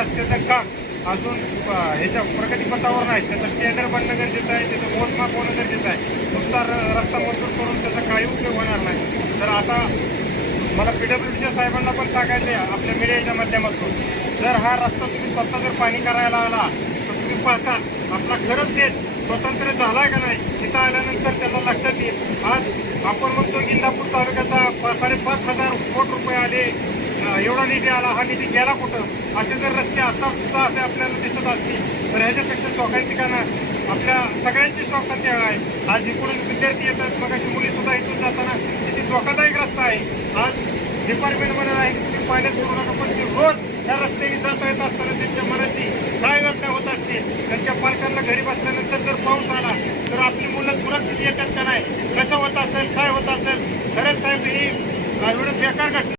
रस्त्याचं काम अजून ह्याच्या प्रगतीपथावर नाही, त्याचं टेंडर बनणं गरजेचं आहे, त्याचं मोजमाप होणं गरजेचं आहे. नुसता रस्ता मंजूर करून त्याचा काही उपयोग होणार नाही. तर आता मला PWDच्या साहेबांना पण सांगायचं आहे आपल्या मीडियाच्या माध्यमातून, जर हा रस्ता तुम्ही स्वतः जर पाणी करायला आला तर तुम्ही पाहता आपला खरंच देश स्वतंत्र झालाय का नाही. तिथं आल्यानंतर त्याला लक्षात येईल. आज आपण म्हणतो इंदापूर तालुक्याचा 5,500 कोटी रुपये आले, एवढा निधी आला, हा निधी गेला कुठं. असे जर रस्ते आता सुद्धा असे आपल्याला दिसत असतील तर ह्याच्यापेक्षा शोकांती का नाही. आपल्या सगळ्यांची शोकांती आहे. आज इकडून विद्यार्थी येतात, मग अशी मुली सुद्धा इथून जाताना किती धोकादायक रस्ता आहे. आज डिपार्टमेंटमध्ये आहे की तुम्ही पाण्यात सोडू नका, पण ते रोज या रस्त्याने जाता येत असताना त्यांच्या मनाची काय व्यथा होत असते. त्यांच्या पालकांना घरी बसल्यानंतर जर पाऊस आला तर आपली मुलं सुरक्षित येतात का नाही, कसं होत असेल, काय होत असेल. खरंच साहेब ही एवढं बेकार घटना